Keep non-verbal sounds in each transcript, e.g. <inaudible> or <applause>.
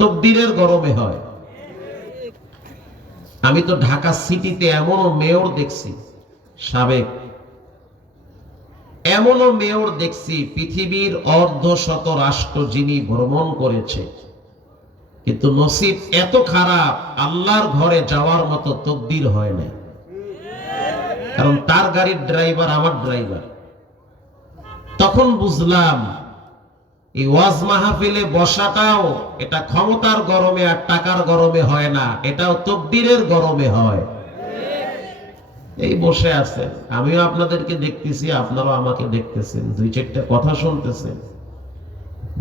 তকদিরের গরমে হয়। আমি তো ঢাকা সিটিতে এমনও মেয়র দেখছি, সাবেক। এমনও মেয়র দেখছি, পৃথিবীর অর্ধ শত রাষ্ট্র যিনি ভ্রমণ করেছে। কিন্তু নসিব এত খারাপ, আল্লাহর ঘরে যাওয়ার মতো তকদির হয় না কারণ তার গাড়ির ড্রাইভার আমার ড্রাইভার। তখন বুঝলাম এই ওয়াজ মাহফিলে বসাটাও এটা ক্ষমতার গরমে আর টাকার গরমে হয় না, এটাও তকদিরের গরমে হয়। এই বসে আছে। আমিও আপনাদেরকে দেখতেছি, আপনারাও আমাকে দেখতেছেন, দুই চারটা কথা শুনতেছেন।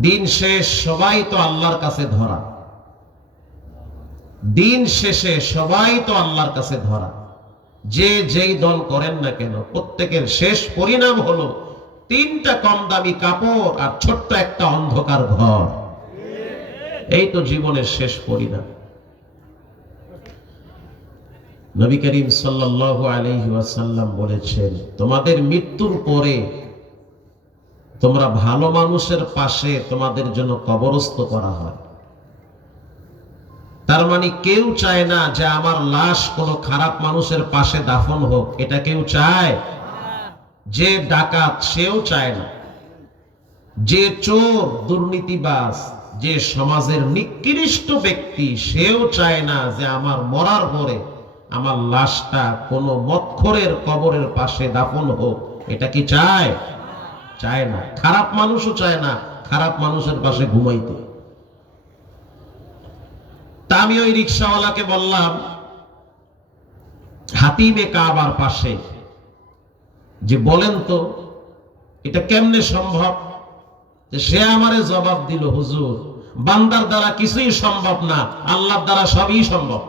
দিন শেষ, সবাই তো আল্লাহর কাছে ধরা। দিন শেষে সবাই তো আল্লাহর কাছে ধরা। যে যেই দল করেন না কেন, প্রত্যেকের শেষ পরিণাম হলো তিনটা কম দামি কাপড় আর ছোট্ট একটা অন্ধকার ঘর। এই তো জীবনের শেষ পরিণাম। নবী করিম সাল্লাল্লাহু আলাইহি ওয়াসাল্লাম বলেছেন, তোমাদের মৃত্যুর পরে তোমরা ভালো মানুষের পাশে তোমাদের জন্য কবরস্থ করা হয়। তার মানে কেউ চায় না যে আমার লাশ কোনো খারাপ মানুষের পাশে দাফন হোক। এটা কেউ চায় যে ডাকাত সেও চায় না। যে চোর দুর্নীতিবাজ, যে সমাজের নিকৃষ্ট ব্যক্তি সেও চায় না যে আমার মরার পরে আমার লাশটা কোনো মৎখরের কবরের পাশে দাফন হোক। এটা কি চায়? চায় না। খারাপ মানুষও চায় না, খারাপ মানুষের পাশে ঘুমাইতে। তা আমি ওই রিক্সাওয়ালাকে বললাম, হাতিমে কাবার পাশে যে বলেন তো, এটা কেমনে সম্ভব? সে আমারে জবাব দিল, হুজুর, বান্দার দ্বারা কিছুই সম্ভব না, আল্লাহর দ্বারা সবই সম্ভব।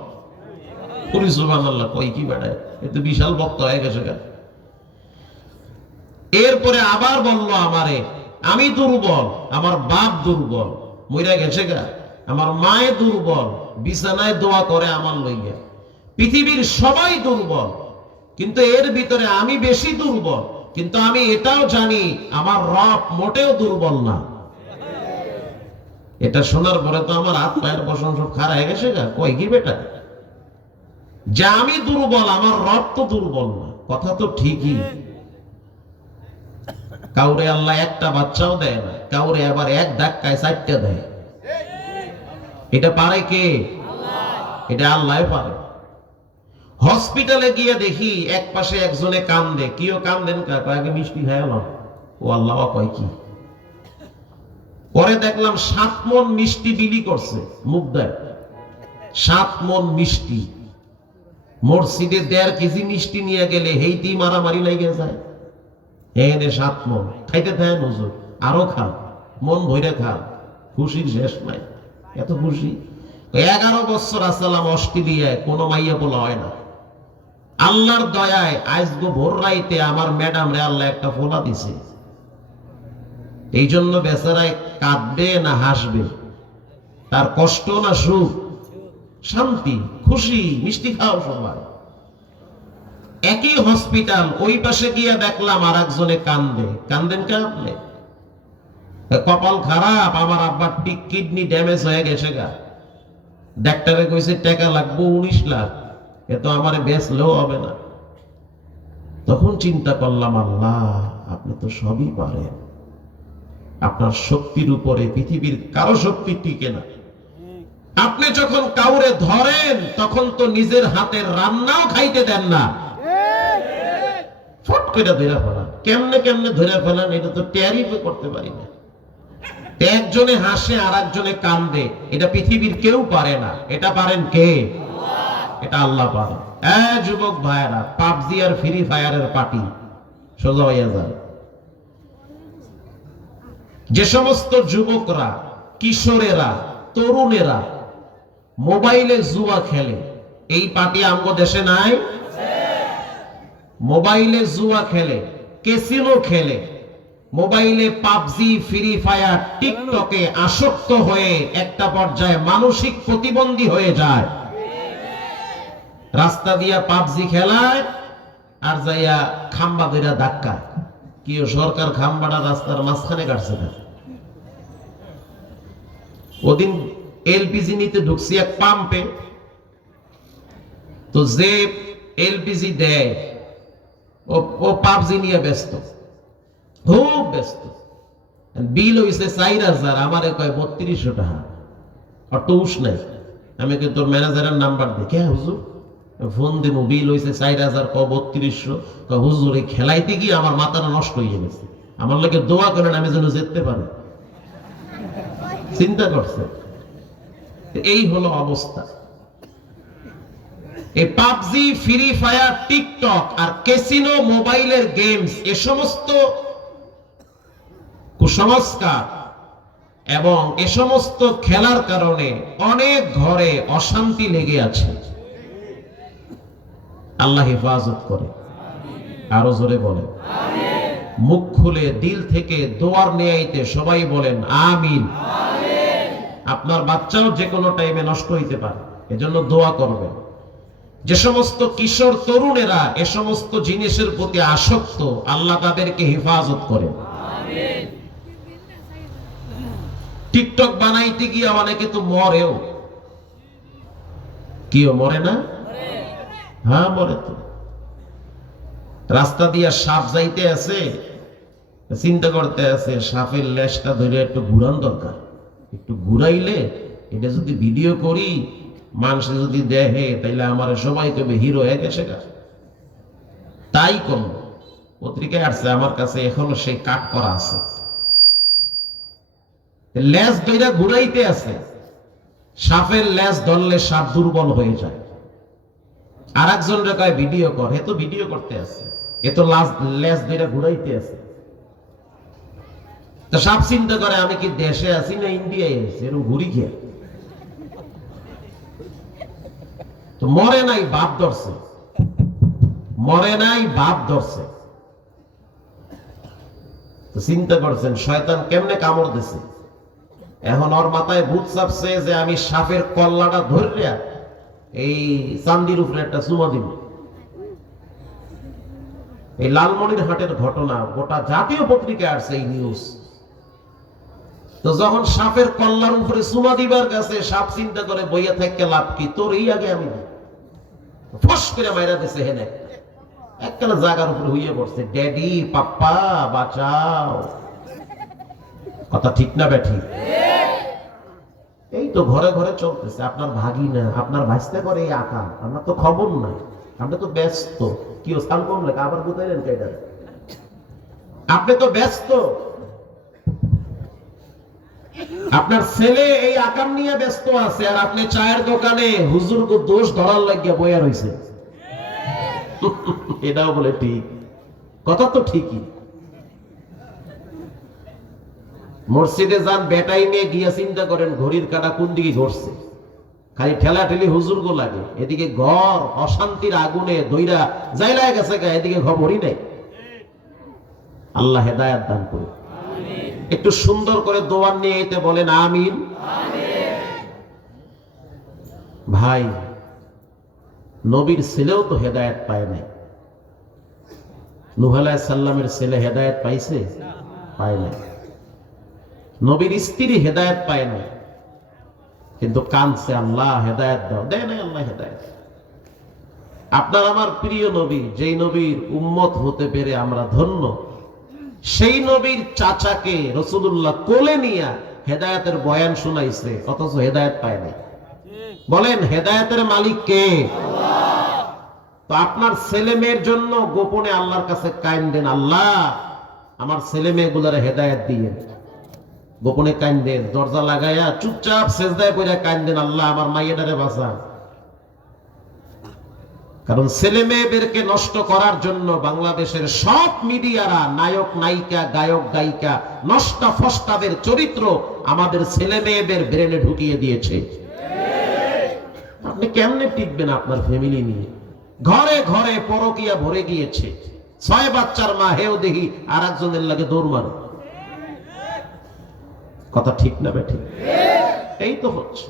এরপরে আবার বলল আমারে, আমি দুর্বল, আমার বাপ দুর্বল গেছে গা, আমার মায়ে দুর্বল, বিছানায় দোয়া করে আমার পৃথিবীর সবাই দুর্বল কিন্তু এর ভিতরে আমি বেশি দুর্বল, কিন্তু আমি এটাও জানি আমার রব মোটেও দুর্বল না। এটা শোনার পরে তো আমার হাত পায়ের বসন সব খারাপ হয়ে গেছে গা। কই, কি বেটা? যে আমি দুর্বল, আমার রব তো দুর্বল না। কথা তো ঠিকই। কাউরে আল্লাহ একটা বাচ্চাও দেয় না, কাউরে আবার এক ধাক্কায় চারটা দেয়। এটা পারে কে? এটা আল্লাহ পারে। হসপিটালে গিয়ে দেখি এক পাশে একজনে কান্দে। কিও কান্দেন আগে মিষ্টি খায় না। ও আল্লাহ কয় কি? পরে দেখলাম সাত মন মিষ্টি বিলি করছে, মুখ দেয়। সাত মন মিষ্টি। মসজিদে দেড় কেজি মিষ্টি নিয়ে গেলে হেইতেই মারামারি লেগে যায়। এনে সাত মন। খাইতে থাকে নজর। আরও খান মন ভৈরে খান খুশির শেষ নাই। এত খুশি? এগারো বছর আসলাম অস্ট্রেলিয়ায়, কোনো মাইয়া বলা হয় না। আল্লাহর দয়ায় আজগো ভোর রাইতে আমার ম্যাডাম রে আল্লাহ একটা ফোলা দিছে। এই জন্য বেচারায় কাঁদবে না হাসবে। তার কষ্ট না সুখ, শান্তি, খুশি, মিষ্টি খাও সবাই। একই হসপিটাল, ওই পাশে গিয়ে দেখলাম আর একজনে কান্দে। কান্দেন কে আপনি? কপাল খারাপ, আমার আব্বার কিডনি ড্যামেজ হয়ে গেছে গা। ডাক্তারে কইছে, টাকা লাগবো উনিশ লাখ। এ তো আমার বেচলেও হবে না। তখন চিন্তা করলাম, আল্লাহ, আপনি তো সবই পারেন। আপনার শক্তির উপরে পৃথিবীর কারও শক্তি টিকে না। আপনি যখন কাউরে ধরেন, তখন তো নিজের হাতের রান্নাও খাইতে দেন না। ফট করে ধরে ফেলান। কেমনে কেমনে ধরে ফেলান, এটা তো ট্যারিফ করতে পারি না। একজনে হাসে আর একজনে কান্দে। এটা পৃথিবীর কেউ পারে না। এটা পারেন কে? এটা আল্লাহ পারে এ যুবক ভাইয়েরা, পাবজি আর ফ্রি ফায়ারের পার্টি, সোজা হইয়া যায়। যে সমস্ত যুবকরা, কিশোরেরা, তরুণেরা মোবাইলে জুয়া খেলে, এই পার্টি আমগো দেশে নাই? মোবাইলে জুয়া খেলে কেসিনো খেলে, মোবাইলে পাবজি, ফ্রি ফায়ার, টিকটকে আসক্ত হয়ে একটা পর্যায়ে মানসিক প্রতিবন্ধী হয়ে যায়। রাস্তা দিয়া পাবজি খেলায় আর যাইয়া খাম্বা ধইরা ধাক্কা। কি সরকার খাম্বাটা রাস্তার মাঝখানে কাটছে না। ওদিন এলপিজি নিতে ঢুকছি এক পাম্পে তো যে এলপিজি দেয়, ও পাবজি নিয়ে ব্যস্ত। খুব ব্যস্ত। বিল হইছে চার হাজার, আমারে কয় বত্রিশশো টাকা। আর টুস নাই। আমি কি তোর ম্যানেজারের নাম্বার দেখে, হুজুর? ফোন বিল হইছে চার হাজার, ক বত্রিশশো হুজুর, এই খেলাইতে গিয়ে আমার মাথাটা নষ্ট হয়ে গেছে। আমার লোকে দোয়া করেন, আমি যেন যেতে চিন্তা করছে। এই হলো অবস্থা। এই পাবজি, ফ্রি ফায়ার, টিকটক আর ক্যাসিনো, মোবাইলের গেমস, এ সমস্ত কুসংস্কার এবং এ সমস্ত খেলার কারণে অনেক ঘরে অশান্তি লেগে আছে। আল্লাহ হেফাজত করে। আরও জোরে বলেন। মুখ খুলে দিল থেকে দোয়ার নেয়াইতে সবাই বলেন, আমিন। আপনার বাচ্চাও যে কোনো টাইমে নষ্ট হইতে পারে, এজন্য দোয়া করবেন। যে সমস্ত কিশোর তরুণেরা এ সমস্ত জিনিসের প্রতি আসক্ত, আল্লাহ তাদেরকে হেফাজত করেন। টিকটক বানাইতে গিয়ে অনেকে তো মরেও। কেউ মরে না? হ্যাঁ বলে তো। রাস্তা দিয়া সাপ যাইতে আছে, চিন্তা করতে আছে, সাপের লেজটা ধরে একটু ঘুরান দরকার। একটু ঘুরাইলে এটা যদি ভিডিও করি, মানুষ যদি দেখে, তাইলে আমার সবাই কবে হিরো হয়ে গেছে তাই কম। পত্রিকায় আসছে আমার কাছে, এখনও সেই কাট করা আছে। লেজ দইরা ঘুরাইতে আছে। সাপের লেজ ধরলে সাপ দুর্বল হয়ে যায়। আর একজন কয়, ভিডিও কর। এ তো ভিডিও করতে আছে। এ তো লাজ লেজ দইরা ঘুরাইতে আছে। তো সাপ চিন্তা করে, আমি কি দেশে আছি না ইন্ডিয়ায় আছি? এরকম ঘুরি খেয়ে তো মরে নাই, বাপ ধরছে। মরে নাই, বাপ ধরছে। তো চিন্তা করছেন, শয়তান কেমনে কামড় দিছে? এখন ওর মাথায় ভূত চাপছে যে আমি সাপের কল্লাটা ধরিয়া এই চান্দির উপরে একটা চুমা দিব। এই লালমনির হাটের ঘটনা, গোটা জাতীয় পত্রিকায় আসছে এই নিউজ তো যখন সাপের কল্লার উপরে চুমা দিবার কাছে সাপ চিন্তা করে, বইয়া থেকে লাভ কি? তোর এই আগে আমি। ফস করে মাইরা দিছে হেনে। একখানা জায়গার উপরে হইয়ে পড়ছে, ড্যাডি, পাপ্পা, বাঁচাও। কথা ঠিক না ব্যাঠি? এই তো ঘরে ঘরে চলতেছে। আপনার ভাগি না আপনার ভাইস্তে করে এই আঁকা আপনার তো খবর নাই। আপনি তো ব্যস্ত। কি স্থান কম লেখা? আবার বুঝাইলেন কেটা আপনি তো ব্যস্ত। আপনার ছেলে এই আকাম নিয়ে ব্যস্ত আছে আর আপনি চায়ের দোকানে হুজুর কো দোষ ধরার লাগিয়া বইয়া রইছে। এটাও বলে ঠিক। কথা তো ঠিকই। মসজিদে যান, বেটাই নিয়ে গিয়া চিন্তা করেন, ঘড়ির কাটা কোন দিকে ঘটছে খালি ঠেলা ঠেলি হুজুর গো লাগে। এদিকে ঘর অশান্তির আগুনে দইরা যাইলায় গেছে গা, এদিকে খবরই নেই। আল্লাহ হেদায়াত দান করে। একটু সুন্দর করে দোয়ার নিয়ে এতে বলেন, আমিন। ভাই, নবীর ছেলেও তো হেদায়েত পায় নাই। নুহ আলাইহিস সাল্লামের ছেলে হেদায়েত পাইছে? পায় নাই। নবীর স্ত্রী হেদায়েত পায় নাই। কিন্তু কানছে আল্লাহ হেদায়েত দাও। দেয় নাই আল্লাহ হেদায়েত। আপনার আমার প্রিয় নবী, যেই নবীর উম্মত হতে পেরে আমরা ধন্য, সেই নবীর চাচাকে রসুল্লাহ কোলে নিয়ে হেদায়েতের বয়ান শুনাইছে, অথচ হেদায়েত পায় নাই। বলেন, হেদায়েতের মালিক কে? তো আপনার ছেলে মেয়ের জন্য গোপনে আল্লাহর কাছে কাইন দেন, আল্লাহ, আমার ছেলে মেয়েগুলার হেদায়েত দিয়ে গোপনে কাইন দেন দরজা লাগাইয়া চুপচাপ সেজদায় করে কাইন দেন আল্লাহ, আমার মাইয়েটারে বাঁচান। কারণ ছেলে মেয়েদেরকে নষ্ট করার জন্য বাংলাদেশের সব মিডিয়ারা, নায়ক, নায়িকা, গায়ক, গায়িকা, নষ্টা ফষ্টাদের চরিত্র আমাদের ছেলে মেয়েদের ব্রেনে ঢুকিয়ে দিয়েছে। আপনি কেমনে টিকবেন আপনার ফ্যামিলি নিয়ে? ঘরে ঘরে পরকিয়া ভরে গিয়েছে। ছয় বাচ্চার মা, হেও দেখি আর একজনের লাগে দৌড় মারো। কথা ঠিক না বেঠি এই তো হচ্ছে।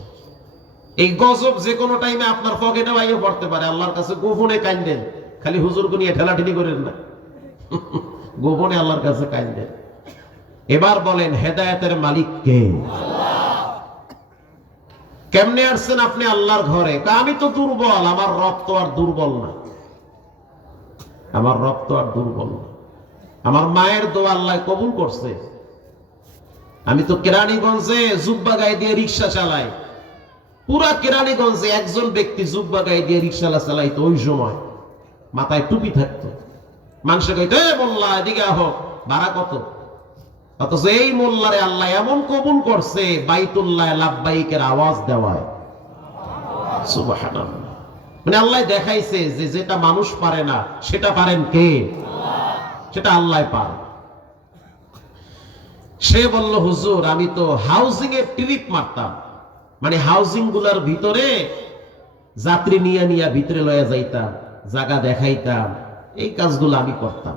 এই গজব যে কোনো টাইমে আপনার পকেটে বাইরে পড়তে পারে, আল্লাহর কাছে গোপনে কান্দেন খালি হুজুর নিয়ে ঠেলাঠেলি করেন না। <laughs> গোপনে আল্লাহর কাছে কান্দেন এবার বলেন, হেদায়েতের মালিক কে? কেমনে আসছেন আপনি আল্লাহর ঘরে? আমি তো দুর্বল, আমার রব তো আর দুর্বল না। আমার রব তো আর দুর্বল না। আমার মায়ের দোয়া আল্লাহ কবুল করছে। আমি তো কেরানীগঞ্জে জুব্বা গায়ে দিয়ে রিক্সা চালাই। পুরা কেরানীগঞ্জে একজন ব্যক্তি জুব্বা গায়ে দিয়ে রিক্সা চালাইতো ওই সময়। মাথায় টুপি থাকতো। মানুষে কইতো, এ মোল্লা, এদিকে আহ, ভাড়া কত? অথচ এই মোল্লারে আল্লাহ এমন কবুল করছে, বাইতুল্লাহ লাভবাইকের আওয়াজ দেওয়ায়। মানে আল্লাহ দেখাইছে যে যেটা মানুষ পারে না, সেটা পারেন কে? সেটা আল্লাহ পারে। সে বলল, হুজুর, আমি তো হাউজিং এর ট্রিপ মারতাম। মানে হাউজিংগুলার ভিতরে যাত্রী নিয়ে নিয়ে ভিতরে লয়ে যাইতাম, জায়গা দেখাইতাম, এই কাজগুলো আমি করতাম।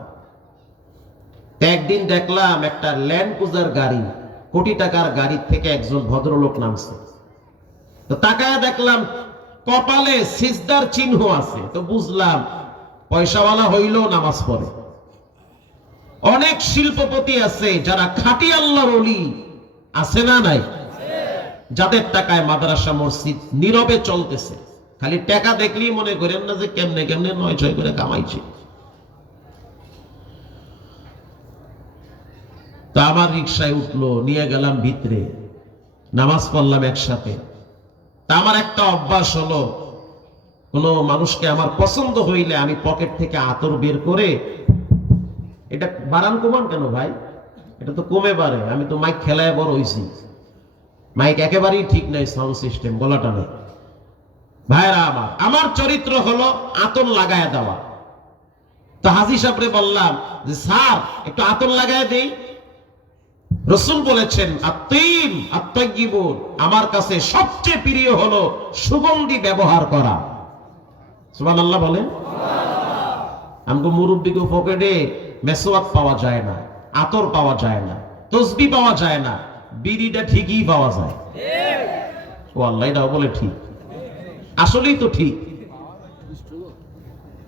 একদিন দেখলাম একটা ল্যান্ড ক্রুজার গাড়ি, কোটি টাকার গাড়ির থেকে একজন ভদ্রলোক নামছে। তো তাকায় দেখলাম, কপালে সিজদার চিহ্ন আছে। তো বুঝলাম, পয়সাওয়ালা হইলেও নামাজ পড়ে। অনেক শিল্পপতি আছে যারা খাঁটি আল্লাহর অলি আছে না নাই? যাদের টাকায় মাদ্রাসা, মসজিদ নীরবে চলতেছে। খালি টাকা দেখলেই মনে করেন না যে কেমনে কেমনে নয় ছয় করে কামাইছে। তা আমার রিক্সায় উঠল, নিয়ে গেলাম ভিতরে। নামাজ পড়লাম একসাথে। তা আমার একটা অভ্যাস হলো, কোনো মানুষকে আমার পছন্দ হইলে আমি পকেট থেকে আতর বের করে এটা বাড়ান কমান কেন ভাই? এটা তো কমে বাড়ে, আমি তো মাইক খেলায় বড় হইছি। মাইক একেবারেই ঠিক নাই সাউন্ড সিস্টেম গলাটা নেই। ভাইরা আমার আমার চরিত্র হলো আতন লাগায় দেওয়া। তো হাজি সাহেবরে বললাম যে, স্যার, একটু আতর লাগায় দেই। রসুল বলেছেন আত্মিম আত্মজীবন আমার কাছে সবচেয়ে প্রিয় হলো সুগন্ধি ব্যবহার করা। সুবান আল্লাহ বলেন। আমগো মুরব্বীকে পকেটে মেসোয়াক পাওয়া যায় না, আতর পাওয়া যায় না, তসবি পাওয়া যায় না, বিড়িটা ঠিকই পাওয়া যায়। ও আল্লাহ, এটাও বলে ঠিক। আসলেই তো ঠিক।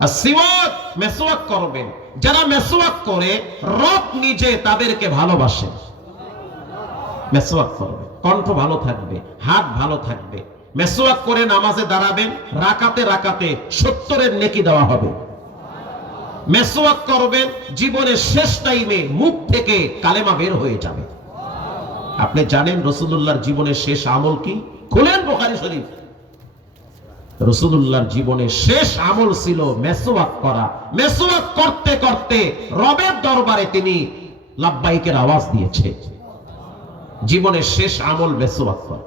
সিওয়াক মেসোয়াক করবেন। যারা মেসোয়াক করে, রব নিজে তাদেরকে ভালোবাসে। মেসোয়াক করবে। কণ্ঠ ভালো থাকবে, হাত ভালো থাকবে। মেসোয়াক করে নামাজে দাঁড়াবেন, রাকাতে রাকাতে সত্তরের নেকি দেওয়া হবে। মেসোয়াক করবেন, জীবনের শেষ টাইমে মুখ থেকে কালেমা বের হয়ে যাবে। আপনি জানেন রসুল্লাহর জীবনের শেষ আমল কি? খুলেন বোখারি শরীফ। রসুল্লাহর জীবনের শেষ আমল ছিল মেসোয়াক করা। মেসোয়াক করতে করতে রবের দরবারে তিনি লাভবাইকের আওয়াজ দিয়েছে। জীবনের শেষ আমল মেসোয়াক করা।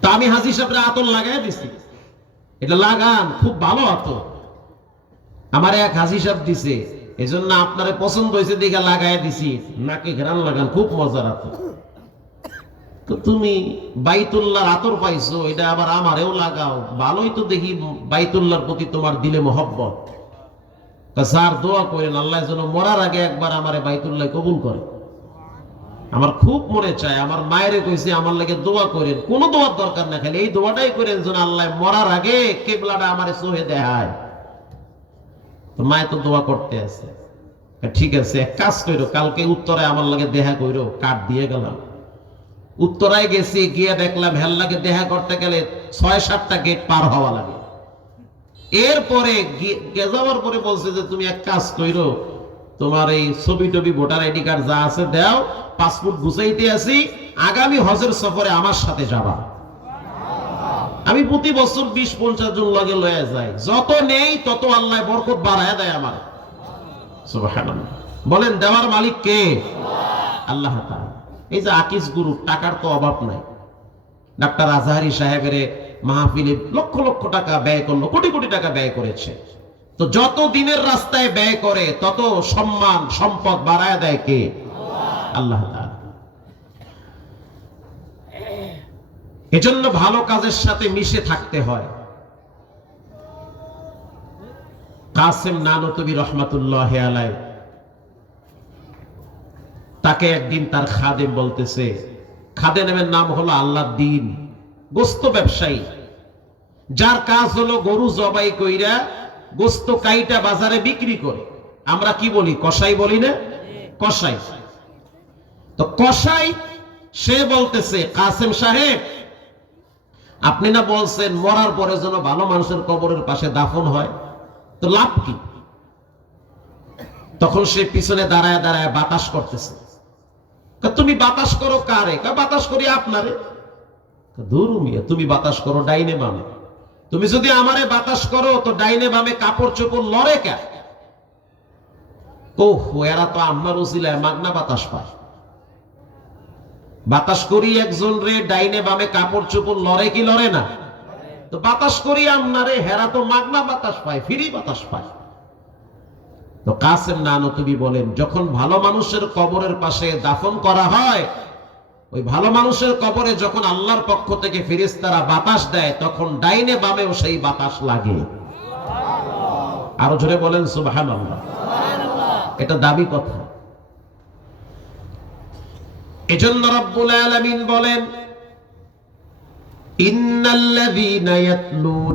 তা আমি হাজি সাহেবরা আতর লাগাই দিছি। এটা লাগান, খুব ভালো আতর আমার এক হাসি সাহেব দিছে এই জন্য আপনারে পছন্দ হয়েছে দিকে লাগাই দিছি। নাকি ঘেরান লাগান, খুব মজার আতর তো তুমি বাইতুল্লাহর আতর পাইছো, এটা আবার আমারেও লাগাও। ভালোই তো দেখি বাইতুল্লাহর প্রতি তোমার দিলে মহব্বত। স্যার দোয়া করেন, আল্লাহ যেন মরার আগে একবার আমারে বাইতুল্লাহ কবুল করে। আমার খুব মনে চায়, আমার মায়েরে কইছে, আমার লাগে দোয়া করেন। কোন দোয়ার দরকার না খালি এই দোয়াটাই করেন যেন আল্লাহ মরার আগে কেবলাটা আমারে সোহে দেখায়। তো মায়ে তো দোয়া করতে আছে। ঠিক আছে, এক কাজ করো কালকে উত্তরে আমার লাগে দেখা কইরো, কাঠ দিয়ে গেলাম। উত্তরায় গেছি, গিয়ে দেখলাম হেল্লাকে দেখা করতে গেলে ছয় সাতটা গেট পার হওয়া লাগে। এরপরে যাওয়ার পরে বলছে যে, তুমি এক কাজ কইরো, তোমার এই ছবি টবি ভোটার আইডি কার্ড যা আছে দাও পাসপোর্ট গুছাইতে আছি আগামী হজের সফরে আমার সাথে যাবা। আমি প্রতি বছর বিশ পঞ্চাশ জন লগে লয়ে যাই। যত নেই, তত আল্লাহ বরকত বাড়ায় দেয় আমার। বলেন, দেওয়ার মালিক কে? আল্লাহ এই যে আকিস গুরু, টাকার তো অভাব নাই। ডাক্তার আজহারি সাহেবের মাহফিলে লক্ষ লক্ষ টাকা ব্যয় করল, কোটি কোটি টাকা ব্যয় করেছে। তো যত দিনের রাস্তায় ব্যয় করে, তত সম্মান, সম্পদ বাড়ায় দেয় কে? আল্লাহ। এজন্য ভালো কাজের সাথে মিশে থাকতে হয়। কাসেম নানতবি রহমাতুল্লাহ আলাই তাকে একদিন তার খাদেম বলতেছে, খাদেমের নাম হলো আল্লাহ দিন, গোস্ত ব্যবসায়ী। যার কাজ হলো গরু জবাই কইরা গোস্ত কাইটা বাজারে বিক্রি করে। আমরা কি বলি? কসাই বলি না? কসাই। তো কসাই, সে বলতেছে, কাসেম সাহেব, আপনি না বলছেন মরার পরে যেন ভালো মানুষের কবরের পাশে দাফন হয়? তো লাভ কি? তখন সে পিছনে দাঁড়ায় দাঁড়ায় বাতাস করতেছে। তুমি বাতাস করো কারে? কা, বাতাস করি আপনারে। মিয়া, তুমি বাতাস করো ডাইনে বামে। তুমি যদি আমারে বাতাস করো, তো ডাইনে বামে কাপড় চোপড় লড়ে কে ওহ, এরা তো আপনার উচিলায় মাগনা বাতাস পায়। বাতাস করি একজন রে, ডাইনে বামে কাপড় চোপড় লড়ে কি লড়ে না? তো বাতাস করি আপনারে হেরা তো মাগনা বাতাস পায়, ফিরি বাতাস পায়। তো কাসেম নানো তুমি বলেন, যখন ভালো মানুষের কবরের পাশে দাফন করা হয়, ওই ভালো মানুষের কবরে যখন আল্লাহর পক্ষ থেকে ফিরিস্তারা বাতাস দেয়, তখন ডাইনে বামেও সেই বাতাস লাগে। আরও জোরে বলেন সুবাহান এটা দাবি কথা। এজন্য রব্বুল আলামিন বলেন ইন্নাল্লাযীনা ইয়াতলুন